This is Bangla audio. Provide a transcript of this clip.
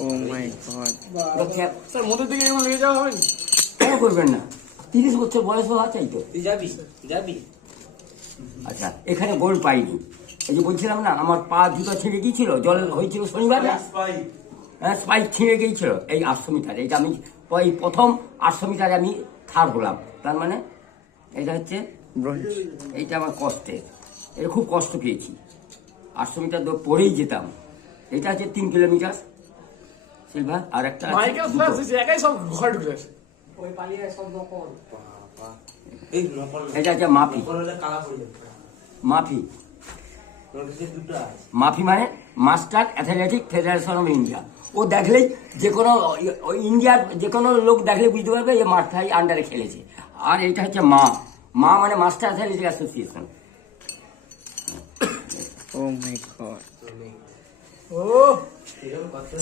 ও মাই গড, স্যার মধ্যে থেকে এমন লেগে যাওয়া হবে না? কেন করবেন না? 30 বছর বয়স হওয়া চাই তো। তুই যাবি যাবি আচ্ছা, এখানে গোল পাইনি। এই যে বলছিলাম না, আমার পা দুটো ছিঁড়ে গিয়েছিল, জল হয়েছিল শনিবার, হ্যাঁ স্পাইক ছিঁড়ে গিয়েছিল এই 800 মিটার। এটা আমি এই প্রথম 800 মিটারে আমি থার্ড হলাম। তার মানে এটা হচ্ছে ব্রোঞ্জ। এইটা আমার কষ্টের, এটা খুব কষ্ট পেয়েছি। 800 মিটার পরেই যেতাম। এটা হচ্ছে 3 কিলোমিটার সিলভার, আর একটা আছে মাইকেল 2 ফ্লাস দিছে, একাই সব ঘর ঢুকে আসে। এই নকল এটা হচ্ছে মাফি। নকল হলে কালা পড়ে যাবে মাফি, তোর কাছে দুটো আছে মাফি মানে master athletic federation of India. ও দেখলেই যে কোনো ইন্ডিয়ার যে কোনো লোক দেখলে বুঝতে পারবে যে মাস্টার আন্ডারে খেলেছে। আর এটা হচ্ছে মা মানে মাস্টার অ্যাথলেটিক অ্যাসোসিয়েশন। ও মাই গড। ও এরকম কথা